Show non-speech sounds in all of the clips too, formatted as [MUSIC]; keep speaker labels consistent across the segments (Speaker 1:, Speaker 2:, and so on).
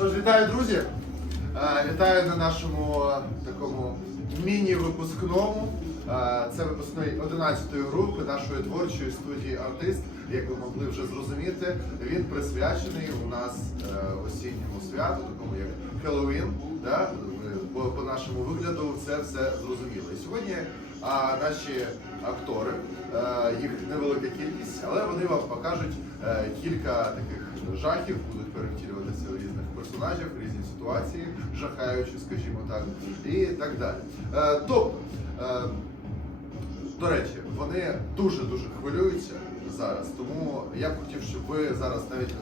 Speaker 1: Е, Вітаю друзі! Вітаю на нашому е, такому міні-випускному. Е, Це випускний 11-ї групи нашої творчої студії артист. Як ви могли вже зрозуміти, він присвячений у нас е, осінньому святу, такому як Хеллоуін. Да? По, по нашому вигляду це все зрозуміло. І сьогодні а, наші актори, е, їх невелика кількість, але вони вам покажуть е, кілька таких жахів, будуть перевтілюватися в різних персонажів, різні ситуації, жахаючі, скажімо так, і так далі. Е, тобто, е, до речі, вони дуже дуже хвилюються зараз, тому я б хотів, щоб ви зараз навіть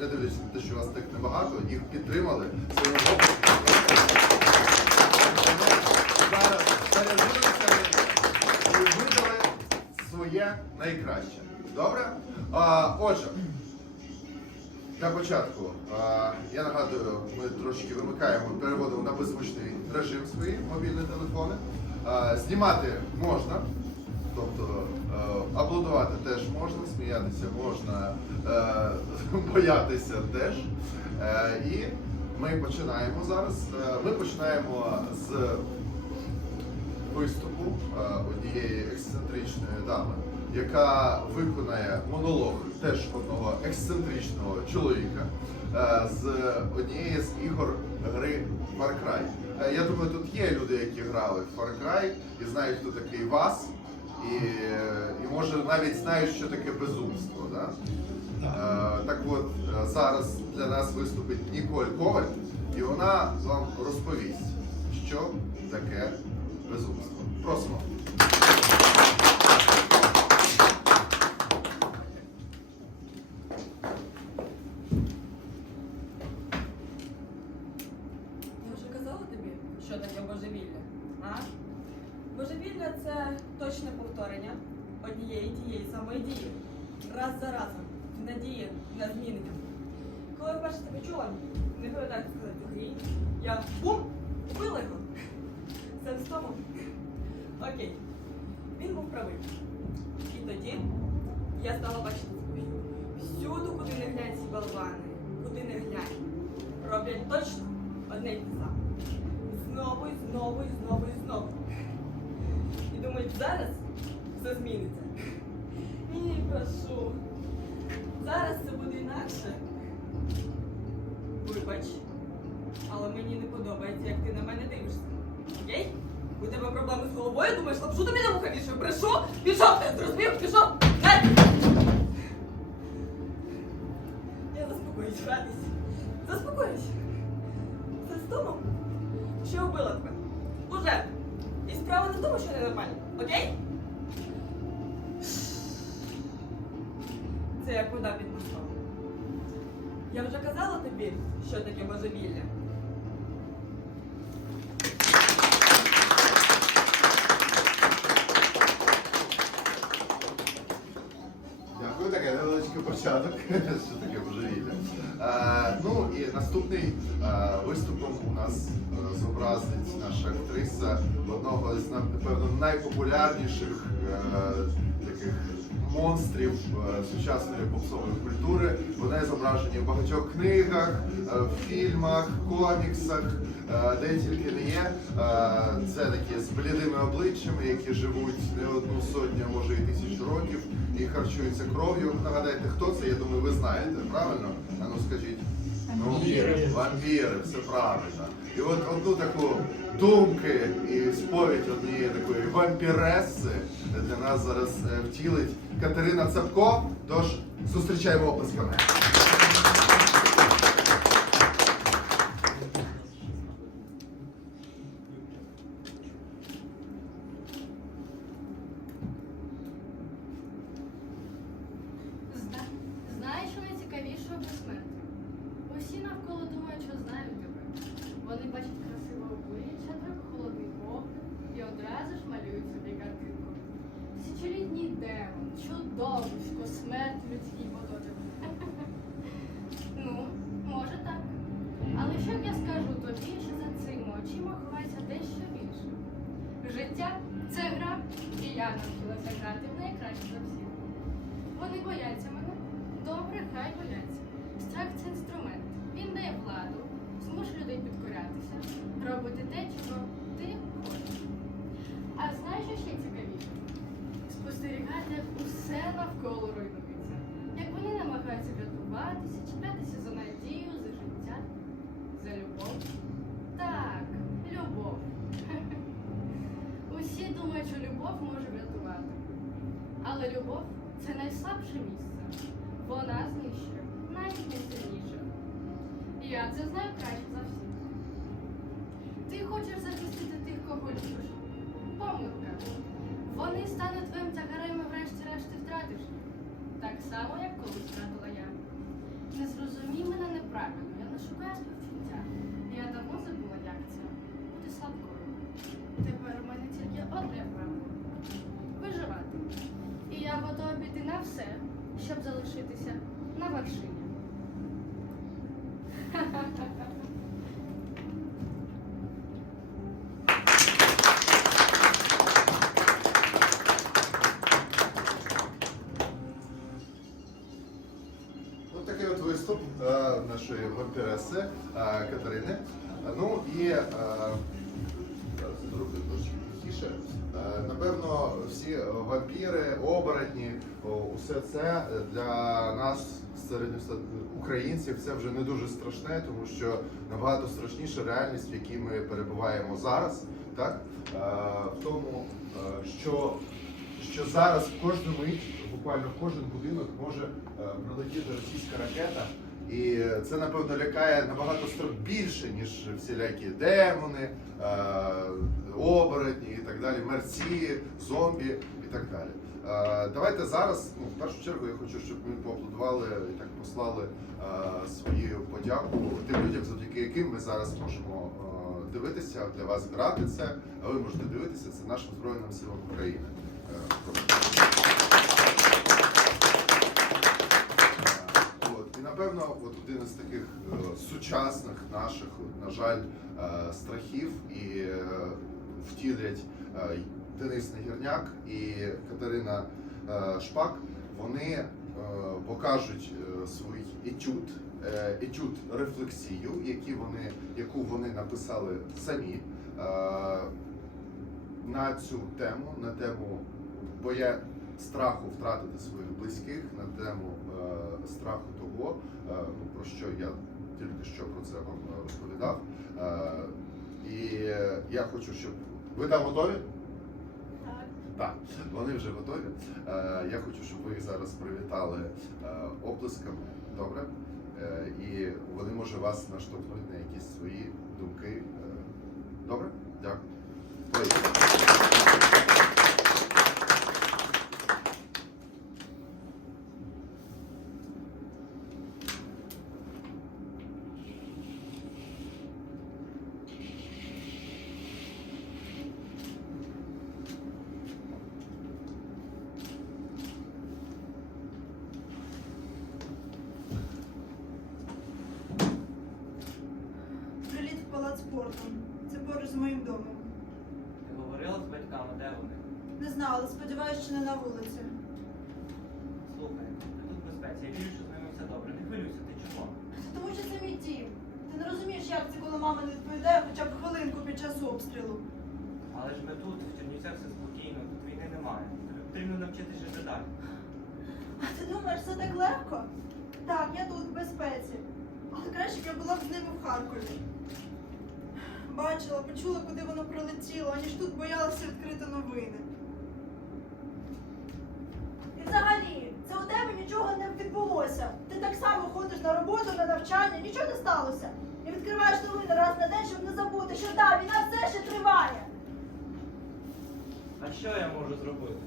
Speaker 1: не дивлячись на те, що вас так небагато, їх підтримали своїм. Зараз зарядилися і видали своє найкраще. Добре? А, отже, для початку я нагадую, ми трошки вимикаємо, переводимо на беззвучний режим свої мобільні телефони. Знімати можна, тобто е, аплодувати теж можна, сміятися можна, е, [LAUGHS] боятися теж. Е, і ми починаємо зараз. Ми починаємо з виступу однієї ексцентричної дами, яка виконає монолог теж одного ексцентричного чоловіка е, з однієї з ігор гри Far Cry. Е, Я думаю, тут є люди, які грали в Far Cry і знають, хто такий вас, і, і може навіть знають, що таке безумство. Да? Е, Так от зараз для нас виступить Ніколь Коваль, і вона вам розповість, що таке безумство. Просимо.
Speaker 2: Я вже казала тобі, що таке божевілля, а? Божевілля це точне повторення однієї тієї самої дії. Раз за разом. Надія на змінення. Коли вперше тебе чула, не пам'ятаю, як сказати в грі, я бум! Убила його. Це в тому. Окей. Він був правий. І тоді я стала бачити збою. Всюди, куди не глянь ці болвани, куди не глянь. Роблять точно одне й те саме. Знову і знову і знову і знову. І думають, зараз все зміниться. Ні, прошу. Зараз це буде інакше. Вибач, але мені не подобається, як ти на мене дивишся. Окей? У тебе проблеми з головою, думаєш, лапшу тобі на вуха вішаю, брешу? Пішов ти, зрозумів, пішов! Геть! Я заспокоюсь, радість. Заспокоюсь. Це з тому, що я вбила тебе. Уже. І справа не в тому, що я ненормальна. Окей? Це як вода під мостом. Я вже казала тобі, що таке божевілля.
Speaker 1: Дякую, таке невеличкий початок. Що таке божевілля. Ну і наступний е, виступом у нас зобразить наша актриса одного з напевно найпопулярніших е, таких монстрів е, сучасної попсової культури. Вони зображені в багатьох книгах, е, фільмах, коміксах, е, де тільки не є. Це такі з блідими обличчями, які живуть не одну сотню, може і тисячу років, і харчуються кров'ю. Нагадайте, хто це? Я думаю, ви знаєте, правильно? А ну скажіть.
Speaker 3: Вампіри.
Speaker 1: Ну, вампіри, все правильно. І от одну таку думки і сповідь однієї такої вампіреси для нас зараз е, втілить Катерина Цапко. Тож зустрічаємо оплесками.
Speaker 3: життя це гра, і я навчилася грати в найкраще за всіх. Вони бояться мене, добре хай бояться. Страх це інструмент. Він дає владу, змушує людей підкорятися, робити те, чого ти хочеш. А знаєш, що ще цікавіше? Спостерігати усе навколо руйнується, як вони намагаються рятуватися, чіплятися за надію, за життя, за любов. Так, любов. Думають, що любов може врятувати. Але любов це найслабше місце. Вона знищує навіть найсильніше. Я це знаю краще за всіх. Ти хочеш захистити тих, кого любиш. Помилка. Вони стануть твоїм тягарем і врешті-решт ти втратиш їх. Так само, як колись втратила я. Не зрозумій мене неправильно, я не шукаю співчуття. Я давно забула, як це бути слабкою. Тепер у мене тільки одне правило виживати. І я готова піти на все, щоб залишитися на вершині.
Speaker 1: Ну, такий от виступ е, нашої вампіреси е, Катерини. Ну і вампіри, оборотні, усе це для нас, середньостат... українців, це вже не дуже страшне, тому що набагато страшніша реальність, в якій ми перебуваємо зараз. Так? Е, В тому, е, що, що зараз в кожну мить, буквально в кожен будинок може е, прилетіти російська ракета. І це, напевно, лякає набагато стро- більше, ніж всілякі демони, е, оборотні і так далі, мерці, зомбі так далі. Е, Давайте зараз, ну, в першу чергу, я хочу, щоб ми поаплодували і так послали е, свою подяку тим людям, завдяки яким ми зараз можемо е, дивитися, для вас грати це, а ви можете дивитися це нашим Збройним силам України. Напевно, от один із таких сучасних наших, на жаль, страхів і втілять Денис Негірняк і Катерина е, Шпак. Вони е, покажуть е, свій етюд, етюд рефлексію, які вони, яку вони написали самі. на цю тему, на тему боя страху втратити своїх близьких, на тему страху того, ну, про що я тільки що про це вам розповідав. І я хочу, щоб ви там готові?
Speaker 2: Так.
Speaker 1: Вони вже готові. Е, я хочу, щоб ви їх зараз привітали е, оплесками. Добре? Е, і вони може вас наштовхнуть на якісь свої думки. Добре? Дякую. Поїхали.
Speaker 4: Приліт спорту. Це поруч з моїм домом.
Speaker 5: Ти говорила з батьками, де вони?
Speaker 4: Не знала, але сподіваюся, що не на вулиці.
Speaker 5: Слухай, ти тут в безпеці, я вірю, що з ними все добре. Не хвилюйся, ти чого?
Speaker 4: Тому що це мій дім. Ти не розумієш, як це, коли мама не відповідає хоча б хвилинку під час обстрілу.
Speaker 5: Але ж ми тут, в Чернівцях все спокійно, тут війни немає. Потрібно навчитися жити далі.
Speaker 4: А ти думаєш, це так легко? Так, я тут в безпеці. Але краще б я була б з ними в Харкові. Бачила, почула, куди воно прилетіло, аніж тут боялася відкрити новини. І взагалі, це у тебе нічого не відбулося. Ти так само ходиш на роботу, на навчання, нічого не сталося. І відкриваєш новини раз на день, щоб не забути, що так, війна все ще триває.
Speaker 5: А що я можу зробити?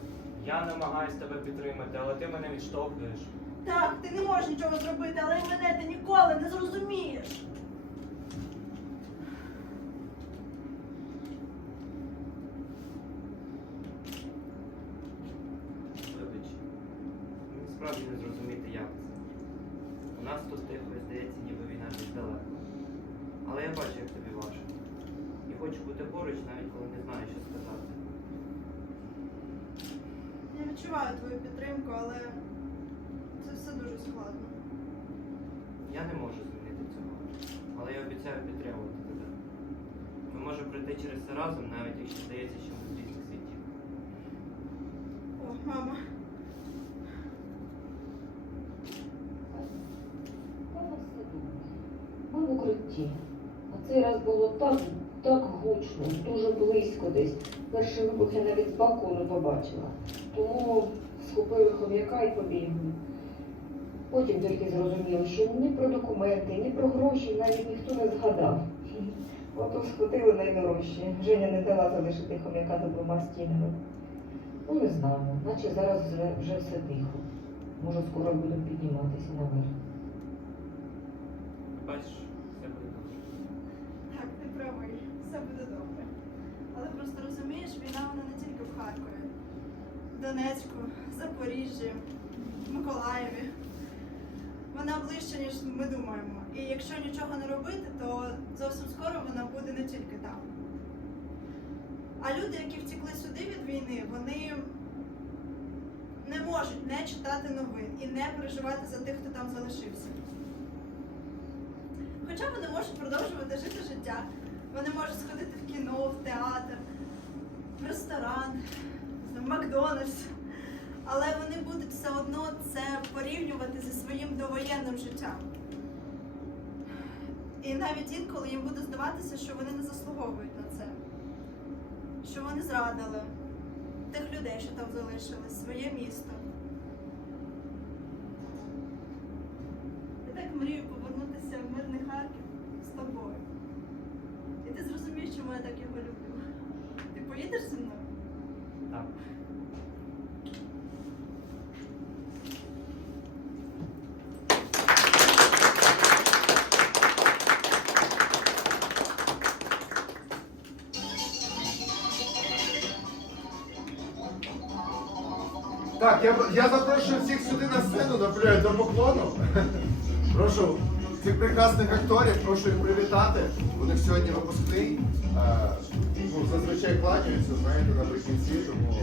Speaker 5: Я намагаюсь тебе підтримати, але ти мене відштовхуєш.
Speaker 4: Так, ти не можеш нічого зробити, але і мене ти ніколи не зрозумієш.
Speaker 5: Вибач. Мені справді не зрозуміти, як це. У нас тут тихо і здається, ніби війна десь далеко. Але я бачу, як тобі важко. І хочу бути поруч, навіть коли не знаю, що сказати.
Speaker 4: Я відчуваю твою підтримку, але це все дуже складно.
Speaker 5: Я не можу змінити цього, але я обіцяю підтримувати тебе. Ми можемо пройти через це разом, навіть якщо здається, що ми з різних світів.
Speaker 4: О, мама.
Speaker 6: Житті. А цей раз було так, так гучно, дуже близько десь. Перший вибух я навіть з балкону побачила. Тому схопили хом'яка і побігли. Потім тільки зрозуміло, що ні про документи, ні про гроші навіть ніхто не згадав. [LAUGHS] Ото схватили найдорожче. Женя не дала залишити хом'яка за двома стінами. Ну, не знаю, наче зараз вже все тихо. Може, скоро будемо підніматися наверх.
Speaker 5: Бачиш, все буде добре.
Speaker 4: Так, ти правий, все буде добре. Але просто розумієш, війна вона не тільки в Харкові, Донецьку, Запоріжжі, Миколаєві. Вона ближче, ніж ми думаємо. І якщо нічого не робити, то зовсім скоро вона буде не тільки там. А люди, які втекли сюди від війни, вони не можуть не читати новин і не переживати за тих, хто там залишився. Хоча вони можуть продовжувати жити життя. Вони можуть сходити в кіно, в театр, в ресторан, в Макдональдс. Але вони будуть все одно це порівнювати зі своїм довоєнним життям. І навіть інколи їм буде здаватися, що вони не заслуговують на це, що вони зрадили тих людей, що там залишились, своє місто. Я так мрію повернутися в мирний Харків з тобою. І ти зрозумієш, чому я так його люблю. Ти поїдеш зі мною?
Speaker 5: Так.
Speaker 1: Так, я, я запрошую всіх сюди на сцену до, до поклону. Прошу цих прекрасних акторів, прошу їх привітати. У них сьогодні випускний. Е, ну, зазвичай кланяються, знаєте, наприкінці, тому.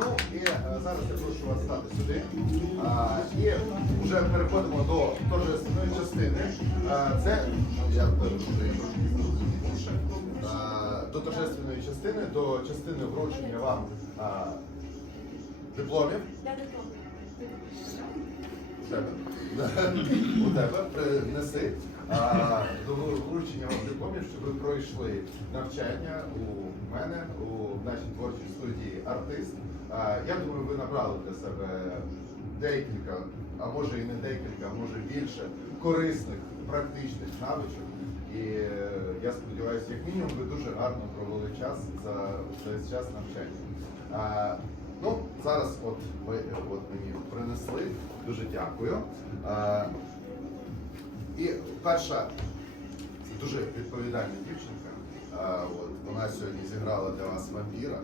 Speaker 1: Ну е, зараз я прошу вас стати сюди. А, і вже переходимо до торжественної частини. А, це я. А, до торжественної частини, до частини вручення вам а, дипломів.
Speaker 2: Де диплом?
Speaker 1: У тебе. [LAUGHS] У тебе принеси до вручення вам дипломів, щоб ви пройшли навчання у мене у нашій творчій студії артист. Я думаю, ви набрали для себе декілька, а може і не декілька, а може більше корисних практичних навичок. І е, я сподіваюся, як мінімум, ви дуже гарно провели час за весь час навчання. Ну, зараз от ви от мені принесли. Дуже дякую. А, і перша дуже відповідальна дівчинка. А, от, вона сьогодні зіграла для вас вампіра.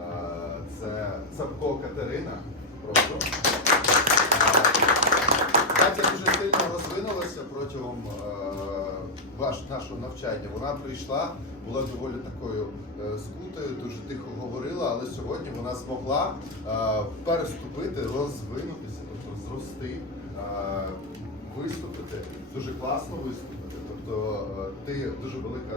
Speaker 1: А, це Цапко Катерина. Прошу. Катя дуже сильно розвинулася протягом е, ваш, нашого навчання. Вона прийшла, була доволі такою е, скутою, дуже тихо говорила, але сьогодні вона змогла е, переступити, розвинутися, тобто зрости, е, виступити, дуже класно виступити. Тобто ти дуже велика,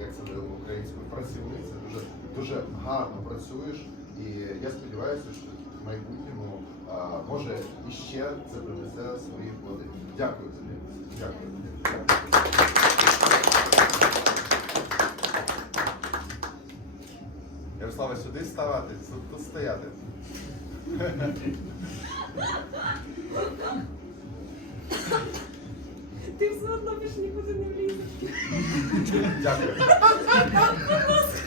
Speaker 1: як це українською, працівниця, дуже, дуже гарно працюєш. І я сподіваюся, що в майбутньому а, може іще це принесе свої плоди. Дякую тобі. Дякую. Ярослава, сюди ставати, тут- тут стояти.
Speaker 2: Ти все одно більш нікуди не влізеш.
Speaker 1: Дякую. [LAUGHS]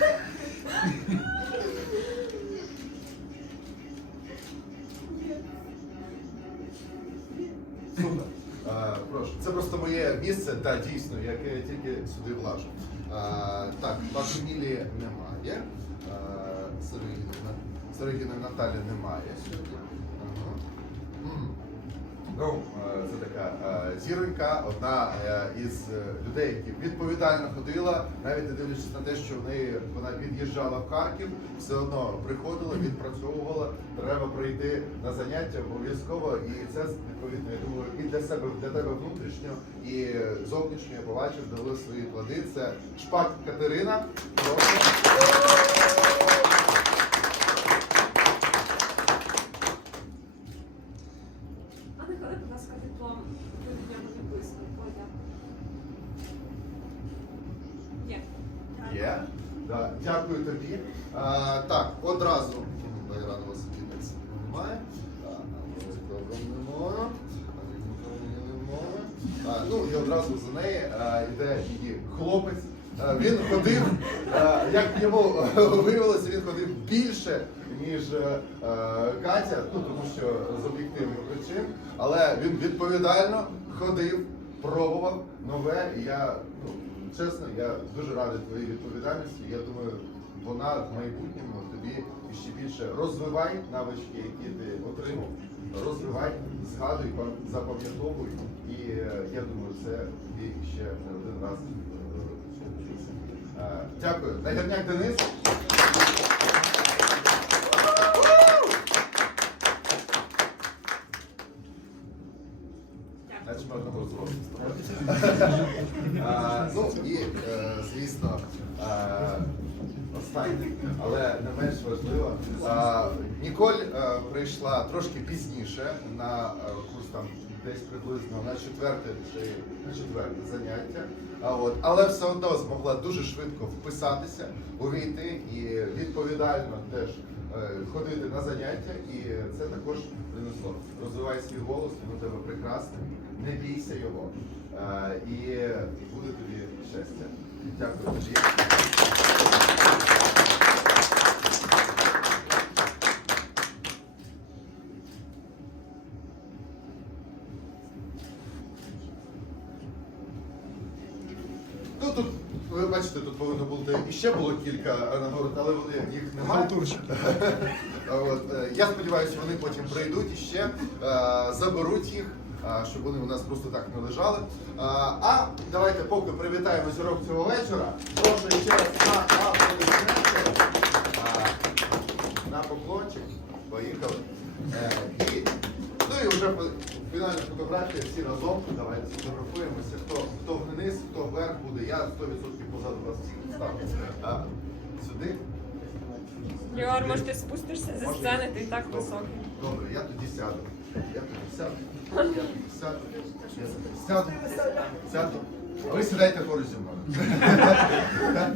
Speaker 1: Супер. Е, прошу. Це просто моє місце, та дійсно, яке я тільки сюди влажу. А, так, Пашумілі немає. Сергіївна Наталі немає сьогодні. Ага. Це така е, зіронька, одна е, із е, людей, які відповідально ходила, навіть не дивлячись на те, що в неї вона від'їжджала в Харків, все одно приходила, відпрацьовувала. Треба прийти на заняття обов'язково, і це відповідно, я думаю, і для себе, для тебе внутрішньо, і зовнішньо я побачив, дали свої плоди. Це шпак Катерина. Прошу. Є. Да, дякую тобі. А, так, одразу. Байранова сидінець немає. Ну і одразу за неї йде її хлопець. Він ходив, як йому виявилося, він ходив більше, ніж е, Катя, ну тому що з об'єктивних причин, але він відповідально ходив, пробував нове. І я, ну, чесно, я дуже радий твоїй відповідальності. Я думаю, вона в майбутньому тобі ще більше розвивай навички, які ти отримав. Розвивай, згадуй, запам'ятовуй. І е, я думаю, це тобі ще не один раз е. Е, Дякую. Нагірняк Денис. Ну і, звісно, останнє, але не менш важливо. А, Ніколь е, прийшла трошки пізніше на е, курс там десь приблизно на четверте чи на четверте заняття. А от, але все одно змогла дуже швидко вписатися, увійти і відповідально теж е, ходити на заняття, і це також принесло. Розвивай свій голос, він у тебе прекрасний, не бійся його. І буде тобі щастя. Дякую бути було кілька нагород, але вони їх немає. [LAUGHS] От, е, я сподіваюся, вони потім прийдуть і ще е, заберуть їх, е, щоб вони у нас просто так не лежали. А, а давайте поки привітаємо зірок цього вечора. Прошу ще раз на аплодисменти. На поклончик. Поїхали. І, ну і вже фінальна фотографія всі разом. Давайте сфотографуємося. Хто, хто вниз, хто вверх буде. Я 100% позаду вас всіх ставлю. А, Сюди.
Speaker 7: Ліор, може ти спустишся зі сцени, ти і так високий.
Speaker 1: Добре, я тоді сяду. Я тоді сяду. Я тоді сяду. Я тоді сяду. Сяду. Ви сідайте поруч зі мною. [LAUGHS]